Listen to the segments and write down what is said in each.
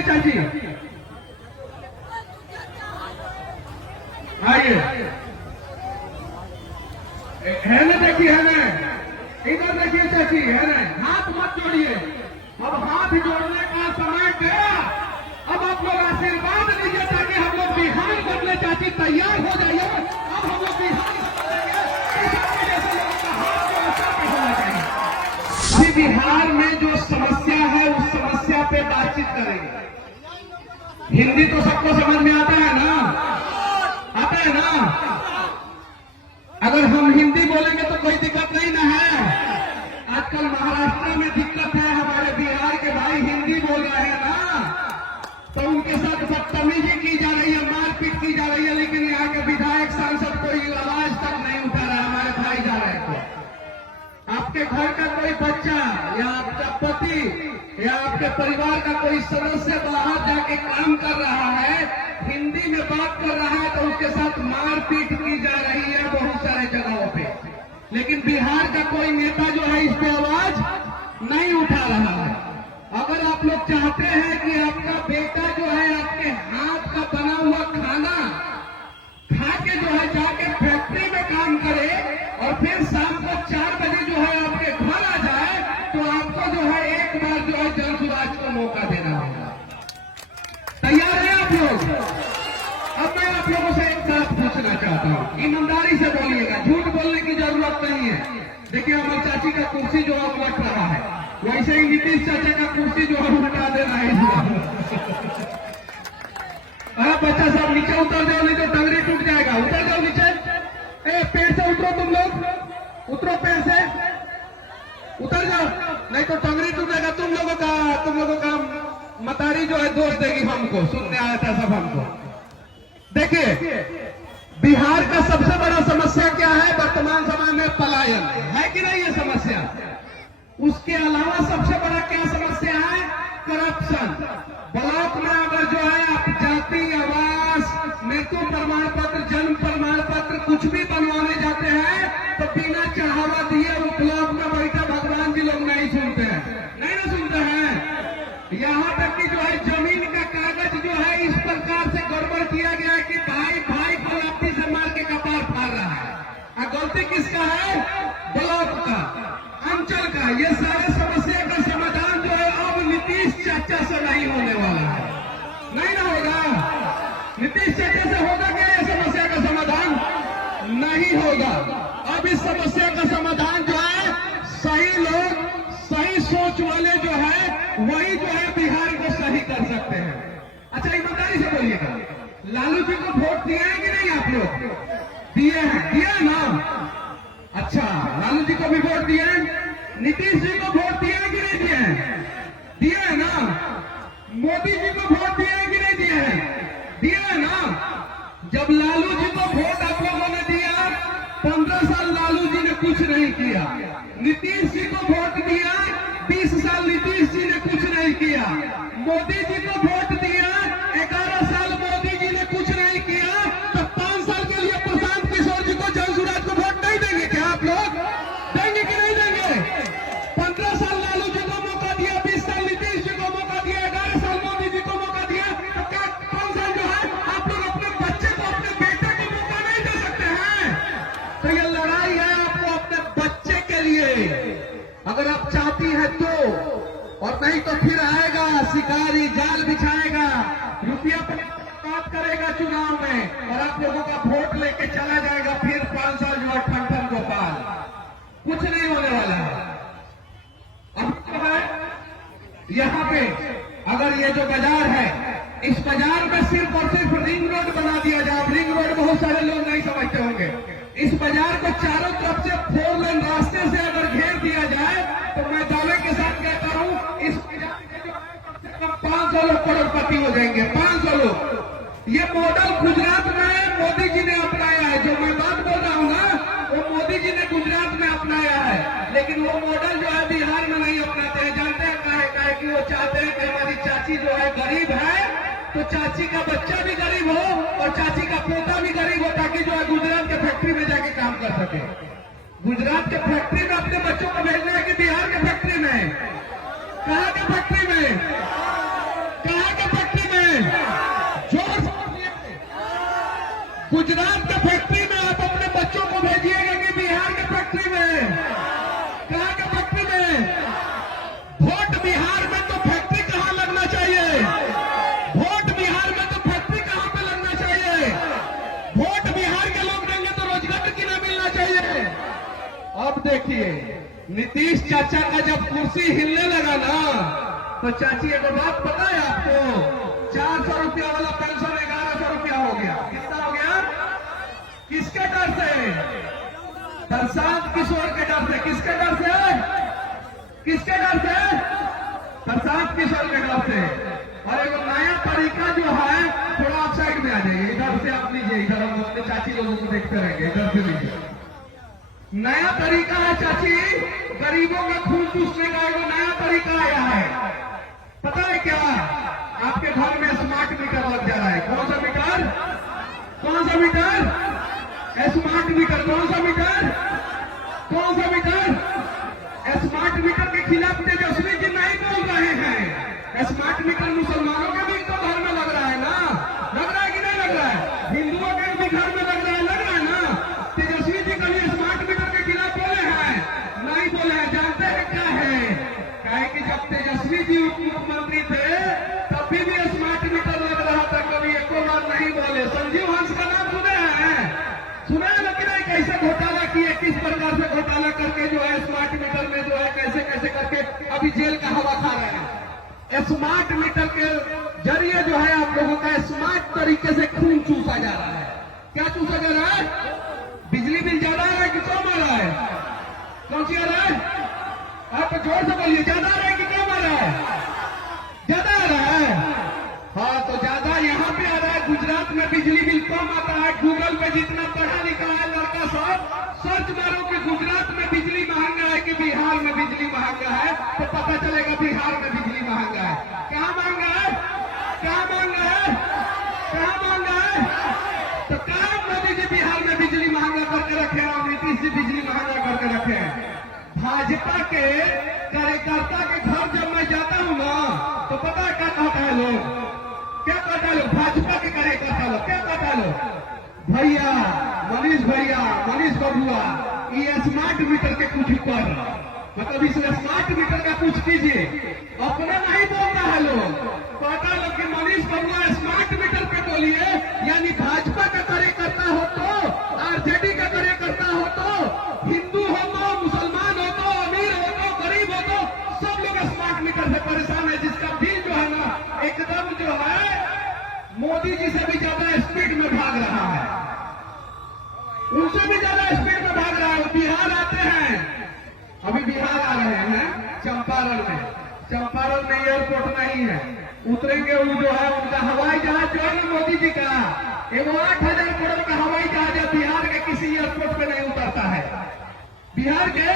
आइए चाची, आइए। है ना, देखिए है ना, इधर देखिए चाची, है ना, हाथ मत जोड़िए, अब हाथ जोड़ने का समय गया। अब आप लोग आशीर्वाद लीजिए ताकि हम लोग बिहार बदले। चाची तैयार हो जाइए, अब हम लोग बिहार जैसे लोगों का हाथ व्यवस्था पे होना चाहिए। अभी बिहार में जो समस्या है उस समस्या पे बातचीत करेंगे। हिंदी तो सबको समझ में आता है ना, आता है ना। अगर हम हिंदी बोलेंगे तो कोई दिक्कत नहीं ना है। आजकल महाराष्ट्र में दिक्कत है, हमारे बिहार के भाई हिंदी बोल रहे हैं ना, तो उनके साथ बदतमीजी की जा रही है, मारपीट की जा रही है। लेकिन यहाँ के विधायक सांसद कोई आवाज तक नहीं उठा रहा है हमारे भाईचारे को। आपके घर का कोई बच्चा या आपका पति या आपके परिवार का कोई सदस्य बाहर जाके काम कर रहा है, हिंदी में बात कर रहा है, तो उसके साथ मारपीट की जा रही है बहुत सारे जगहों पे। लेकिन बिहार का कोई नेता जो है इस पे आवाज नहीं उठा रहा है। अगर आप लोग चाहते हैं कि आपका बेटा जो है आपके हाथ का बना हुआ खाना खा के जो है जाके फैक्ट्री में काम करे और फिर शाम को 4 बजे जो है आपके घर आ जाए, तो आपको जो है एक बार जो है जन सुराज को मौका देना होगा। तैयार है आप लोग? अब मैं आप लोगों से एक बात पूछना चाहता हूँ, ईमानदारी से बोलिएगा, झूठ बोलने की जरूरत नहीं है। देखिए हमारी चाची का कुर्सी जो है लट रहा है, वैसे ही नीतीश चाचा का कुर्सी जो है उठा देना है। अरे बच्चा साहब नीचे उतर जाओ, नहीं तो टंगरी टूट जाएगा। उतर जाओ नीचे, पेड़ से उतरो, तुम लोग उतरो, पेड़ से उतर जाओ, नहीं तो टंगरी टूटेगा। तुम लोगों का मतारी जो है दोष देगी हमको, सुनने आया था सब हमको। देखिए बिहार का सबसे बड़ा समस्या क्या है वर्तमान समय में? पलायन है कि नहीं ये समस्या? उसके अलावा सबसे बड़ा क्या समस्या है? करप्शन। ब्लॉक में अगर जो है आप जाति, आवास, मृत्यु प्रमाण पत्र, जन्म प्रमाण पत्र कुछ भी बनवाने जाते हैं तो बिना चढ़ावा दिए वो ब्लॉक में बैठे भगवान जी लोग नहीं सुनते हैं, नहीं ना सुनते हैं। यहाँ तक कि जो है जमीन का कागज जो है इस प्रकार से गड़बड़ किया गया है कि भाई भाई को लाठी से मार के कपार फाड़ रहा है। और गलती किसका है? ब्लॉक का, अंचल का। ये सारे समस्या का समाधान जो है अब नीतीश चाचा से नहीं होने वाला है, नहीं ना होगा। नीतीश चाचा से होगा क्या ये समस्या का समाधान? नहीं होगा। अब इस समस्या का समाधान जो है सही लोग, सही सोच वाले जो है वही जो है बिहार को सही कर सकते हैं। अच्छा ईमानदारी से बोलिएगा, लालू जी को वोट दिए हैं कि नहीं आप लोग? दिए हैं, दिया ना? अच्छा, लालू जी को भी वोट दिए हैं, नीतीश जी को वोट दिए हैं कि नहीं दिए हैं? दिए है ना? मोदी जी को वोट दिए हैं कि नहीं दिए हैं? दिए है ना? जब लालू जी को वोट आप लोगों ने दिया, 15 साल लालू जी ने कुछ नहीं किया। नीतीश जी को वोट दिया, 20 साल नीतीश जी ने कुछ नहीं किया। मोदी जी को वोट दिया, 11 साल मोदी जी ने कुछ नहीं किया। तो 5 साल के लिए प्रशांत किशोर जी को, जन सुराज को वोट नहीं देंगे क्या आप लोग? देंगे कि नहीं देंगे? 15 साल लालू जी को मौका दिया, 20 साल नीतीश जी को मौका दिया, 11 साल मोदी जी को मौका दिया। तो क्या 5 साल जो है आप लोग अपने बच्चे को, अपने बेटे को मौका नहीं दे सकते हैं? तो ये लड़ाई है आपको अपने बच्चे के लिए, अगर आप चाहती है तो। और नहीं तो फिर आएगा शिकारी, जाल बिछाएगा, रुपया बात करेगा चुनाव में और आप लोगों का वोट लेके चला जाएगा। फिर 5 साल जो है ठन गोपाल, कुछ नहीं होने वाला है। अब तो है यहाँ पे, अगर ये जो बाजार है, इस बाजार में सिर्फ और सिर्फ रिंग रोड बना दिया जाए। रिंग रोड बहुत सारे लोग नहीं समझते होंगे। इस बाजार को चारों तरफ से 4 लेन रास्ते से अगर घेर दिया जाए तो मैं दावे के साथ कहता हूं इस बाजार के जो है कम से कम 500 लोग करोड़पति हो जाएंगे। 500 लोग। ये मॉडल गुजरात में मोदी जी ने अपनाया है। जो मैं बात बोल रहा हूं ना, वो मोदी जी ने गुजरात में अपनाया है, लेकिन वो मॉडल जो है बिहार में नहीं अपनाते हैं। जानते हैं काहे? कि वो चाहते हैं कि हमारी चाची जो है गरीब है, तो चाची का बच्चा भी गरीब हो और चाची का पोता भी गरीब हो, ताकि जो है गुजरात के फैक्ट्री में जाके काम कर सके। गुजरात के फैक्ट्री में अपने बच्चों को भेजना है कि बिहार के फैक्ट्री में? कहाँ के फैक्ट्री में? कहाँ के लिए नीतीश चाचा का जब कुर्सी हिलने लगा ना, तो चाची एक बात पता है आपको, 400 रुपया वाला पेंशन 1100 रुपया हो गया। कितना हो गया? किसके डर से? प्रशांत किशोर के डर से। किसके डर से? किसके डर से? प्रशांत किशोर के डर से। और एक नया तरीका जो है, थोड़ा आप साइड में आ जाइए, इधर से आप लीजिए, इधर हम अपने चाची लोगों को देखते रहेंगे, इधर से लीजिए। नया तरीका है चाची, गरीबों का खून चूसने का एक नया तरीका आया है। पता है क्या? आपके घर में स्मार्ट मीटर लग जा रहा है। कौन सा मीटर? कौन सा मीटर? Smart meter. कौन सा मीटर? कौन सा मीटर? स्मार्ट मीटर के खिलाफ तेजस्वी जी नहीं बोल रहे हैं। स्मार्ट मीटर मुसलमानों के भी तो घर में लग रहा है ना, लग रहा है कि नहीं लग रहा है? हिंदुओं के भी घर में लग रहा है ना। तेजस्वी जी कभी स्मार्ट मीटर के खिलाफ बोले हैं? नहीं बोले हैं। जानते हैं क्या है? कहे कि जब तेजस्वी जी उप मुख्यमंत्री थे तभी भी स्मार्ट मीटर लग रहा था, कभी एको बार नहीं बोले। संजीव हंस का नाम सुने हैं? सुना है लेकिन कैसे घोटाला किए, किस प्रकार से घोटाला करके जो है स्मार्ट मीटर में जो है कैसे कैसे करके अभी जेल का हवा खा रहे हैं। स्मार्ट मीटर के जरिए जो है आप लोगों का स्मार्ट तरीके से खून चूसा जा रहा है। क्या चूसा जा रहा है? बिजली बिल ज्यादा आ रहा है कि कम आ रहा है? कौन सी आ रहा है? आप जोर से बोलिए, ज्यादा आ रहा है कि कम आ रहा है? ज्यादा आ रहा है। हाँ, तो ज्यादा यहाँ पे आ रहा है। गुजरात में बिजली बिल कम आता है। गूगल पे जितना पढ़ा लिखा है लड़का सब सर्च मारो कि गुजरात में बिजली महंगा है कि बिहार में बिजली महंगा है, तो पता चलेगा बिहार में बिजली महंगा है। कहाँ महंगा है? कहाँ महंगा है? कहाँ महंगा है? तो कहाँ मोदी जी बिहार में बिजली महंगा करके रखे हैं और नीतीश जी बिजली महंगा करके रखे हैं? भाजपा के कार्यकर्ता के घर जब मैं जाता हूँ ना, तो पता है क्या कहता है लोग? क्या कहता है लोग? भाजपा के कार्यकर्ता लोग क्या कहता है लोग? भैया मनीष बबुआ, ये स्मार्ट मीटर के कुछ कर, मतलब इस स्मार्ट मीटर का कुछ कीजिए। अपने नहीं बोलता है लोग, कहता लोग कि मनीष बबुआ स्मार्ट मीटर पे बोलिए। यानी भाजपा का कार्यकर्ता हो तो, आरजेडी का कार्यकर्ता हो तो, हिंदू हो तो, मुसलमान हो तो, अमीर हो तो, गरीब हो तो, सब लोग स्मार्ट मीटर से परेशान है। जिसका बिल जो है ना एकदम जो है मोदी जी से भी ज्यादा स्पीड में भाग रहा है, उनसे भी ज्यादा स्पीड में भाग रहा है। बिहार आते हैं, अभी बिहार आ रहे हैं चंपारण में। चंपारण में एयरपोर्ट नहीं है, उतरेंगे वो जो है उनका हवाई जहाज जो है ना मोदी जी का, एवं 8,000 करोड़ का हवाई जहाज है। बिहार के किसी एयरपोर्ट पे नहीं उतरता है। बिहार के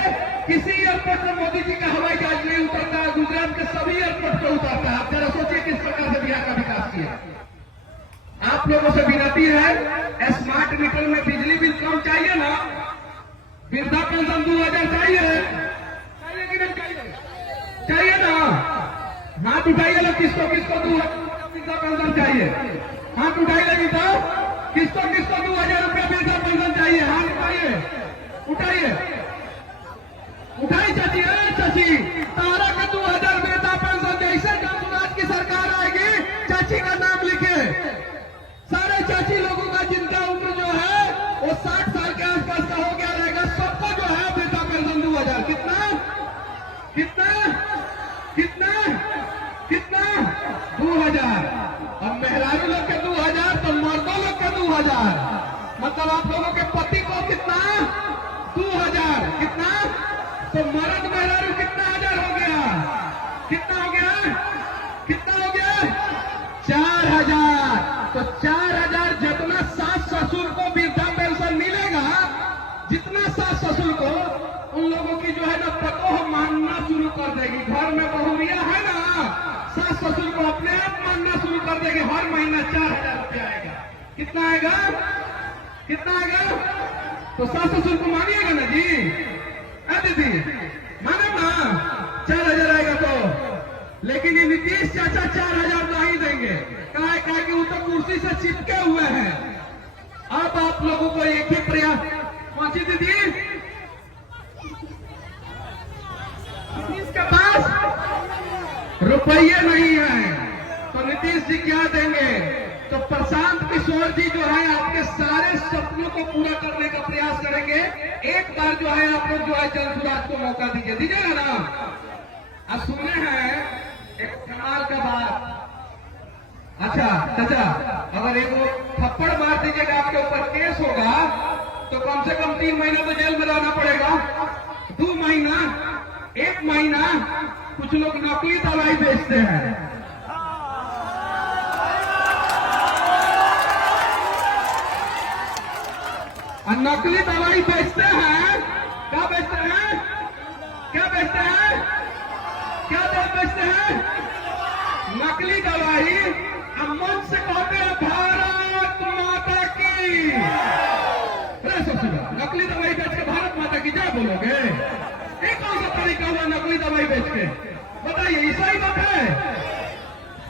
किसी एयरपोर्ट पर मोदी जी का हवाई जहाज नहीं उतरता है। गुजरात के सभी एयरपोर्ट पर उतरता है। आप जरा सोचिए किस प्रकार से बिहार का विकास किया। आप लोगों से विनती है, स्मार्ट मीटर में बिजली बिल कम चाहिए ना, वृद्धा पेंशन 2000 चाहिए कि नहीं चाहिए? चाहिए ना? हाथ उठाइए लोग, किसको किसको 2000 वृद्धा पेंशन चाहिए? हाथ उठाइए लगी तो किसको किसको 2000 रुपया वृद्धा पेंशन चाहिए? हाथ उठाइए, उठाइए, उठाई चाची। चाची तारा का 2000 वृद्धा पेंशन। जैसे जब की सरकार आएगी, चाची का नाम लिखे। सारे चाची लोगों का जिनका उम्र जो है वो 60 साल के आसपास का हो गया रहेगा, सबको जो है वृद्धा पेंशन 2000। कितना कितना कितना कितना? 2000। अब मेहरारू लोग के 2000 तो मर्दों लोग के 2000, मतलब आप लोगों के पति को कितना? 2000। कितना? तो मर्द मेहरारू कितना हजार हो गया? कितना हो गया? कितना हो गया? 4000। तो 4000 जितना सास ससुर को वृद्धा पेंशन मिलेगा, जितना सास ससुर को, उन लोगों की जो है ना पतोह मानना शुरू कर देगी। घर में बहुरिया है ना, सास ससुर को अपने आप मानना शुरू कर देगी। हर महीना 4000 रुपया आएगा। कितना आएगा? कितना आएगा? तो सास ससुर को मानिएगा ना जी? दीदी माने ना 4000 आएगा तो। लेकिन ये नीतीश चाचा 4000 नहीं देंगे। कहा कि वो तो कुर्सी से चिपके हुए हैं। अब आप लोगों को एक ही प्रयास, कौन सी दीदी? नीतीश के पास रुपये नहीं है तो नीतीश जी क्या देंगे? तो प्रशांत किशोर जी जो है आपके सारे सपनों को पूरा करने का प्रयास करेंगे। एक बार जो है आप लोग जो है जन सुराज को मौका दीजिए, दीजिएगा ना। अब सुने हैं एक कमाल का बात। अच्छा चाचा, अगर एक थप्पड़ मार दीजिएगा आपके ऊपर केस होगा तो कम से कम 3 महीना तो जेल में रहना पड़ेगा, 2 महीना, 1 महीना। कुछ लोग नकली दवाई बेचते हैं। नकली दवाई बेचते हैं। क्या बेचते हैं? क्या बेचते हैं? क्या बेचते हैं? नकली दवाई। मन से कहते हैं भारत माता की। नकली दवाई बेच के भारत माता की जय बोलोगे? एक कौन सा तरीका हुआ नकली दवाई बेच के? बताइए, ऐसा ही बात है।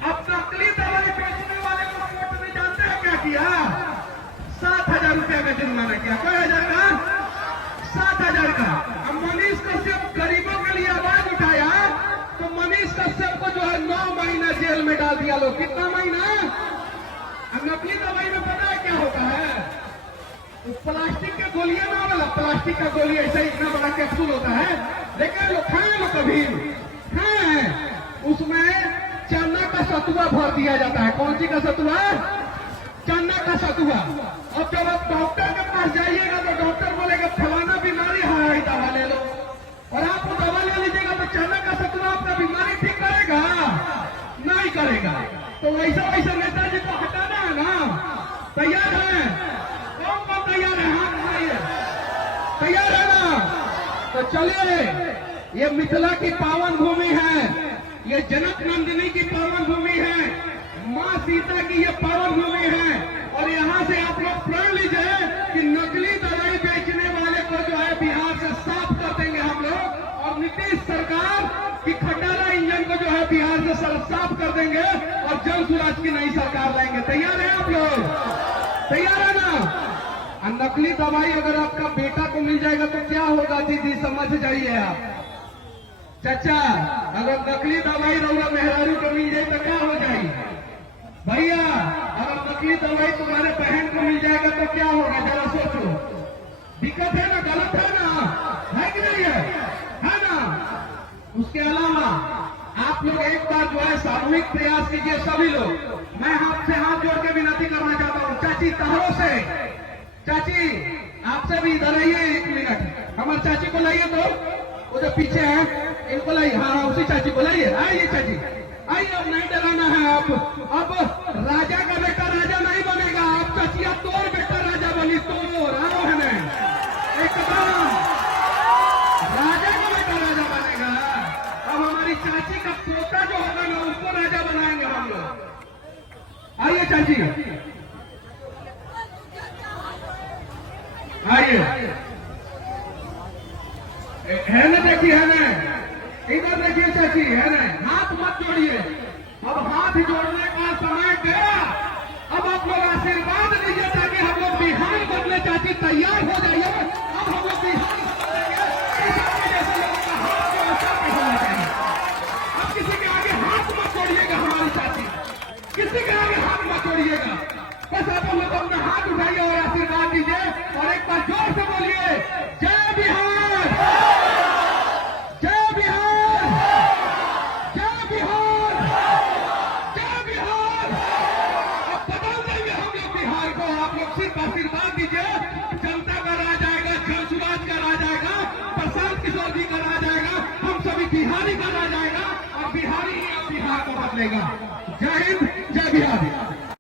अब नकली दवाई बेचने वाले को कोर्ट में जानते हैं क्या किया? 7,000 रुपया का जुर्माना किया। कई हजार का? 7,000 का। अब मनीष कश्यप गरीबों के लिए आवाज उठाया तो मनीष कश्यप को जो है 9 महीना जेल में डाल दिया लोग। कितना महीना? अब नकली दवाई में पता है क्या होता है? प्लास्टिक के गोलियां ना वाला, प्लास्टिक का गोली ऐसा इतना बड़ा कैप्सूल होता है, लेकिन लोग खाए लोग कभी खाए। उसमें चना का सतुआ भर दिया जाता है। कौन सी का सतुआ? चना का सतुआ। और जब आप डॉक्टर के पास जाइएगा तो डॉक्टर बोलेगा फलाना बीमारी है, दवा ले लो। और आप वो दवा ले लीजिएगा तो चना का सतुआ आपका बीमारी ठीक करेगा? नहीं करेगा। तो वैसा वैसा नेताजी को हटाना है ना। तैयार है? कौन कौन तैयार है? हाथ उठाइए। तैयार है ना? तो चलिए, ये मिथिला की पावन भूमि है, ये जनक नंदिनी की पावन भूमि है, मां सीता की ये पावन भूमि है। और यहां से आप लोग प्रण लीजिए कि नकली दवाई बेचने वाले को जो है बिहार से साफ कर देंगे हम लोग। और नीतीश सरकार की खटारा इंजन को जो है बिहार से साफ कर देंगे और जन सुराज की नई सरकार लाएंगे। तैयार है आप लोग? तैयार है ना? नकली दवाई अगर आपका बेटा को मिल जाएगा तो क्या होगा दीदी, समझ जाइए आप। चाचा, अगर नकली दवाई रउआ मेहरारू को मिल जाए तो क्या हो जाएगी? भैया, अगर नकली दवाई तुम्हारे बहन को मिल जाएगा तो क्या होगा? जरा सोचो। दिक्कत है ना? गलत है ना? है कि नहीं है ना? उसके अलावा आप लोग एक बार जो है सामूहिक प्रयास कीजिए सभी लोग। मैं आपसे हाथ जोड़ के विनती करना चाहता हूँ। चाची तहरों से, चाची आपसे भी इधर आइए 1 मिनट। हमारे चाची को लाइए, तो वो जो पीछे है इनको लाइए। हाँ, उसी चाची को लाइए। आइए चाची, आइए। अब नहीं डराना है। अब राजा का बेटा राजा नहीं बनेगा। आप चाची, अब तोर बेटा राजा बनी, तोर आओ है ना, एकदम राजा का बेटा राजा बनेगा। अब हमारी चाची का पोता जो होगा ना, उसको राजा बनाएंगे हम लोग। आइए चाची, आइए। है ना? देखिए, है ना? इधर देखिए चाची, है ना? हाथ मत जोड़िए। अब हाथ जोड़ने का समय गया। अब आप लोग आशीर्वाद दीजिए ताकि हम लोग बिहार बदले। चाची तैयार हो जाइए। अब हम लोग बिहार बदलेंगे। जैसे लोगों का हाथ जो ऐसा पे होना चाहिए। अब किसी के आगे हाथ मत जोड़िएगा। हमारी चाची, किसी के आगे हाथ मत जोड़िएगा। बस आप लोग अपना हाथ उठाइए और आशीर्वाद दीजिए। और एक बार जोर से बोलिए, जय बिहार, जय बिहार, जय बिहार, जय बिहार। अब बदल देंगे हम लोग बिहार को। आप लोग सिर्फ आशीर्वाद दीजिए। जनता का राज आएगा, जन सुराज का राज आएगा, प्रशांत किशोर जी का राज आएगा, हम सभी बिहारी का राज आएगा और बिहारी ही अब बिहार को बदलेगा।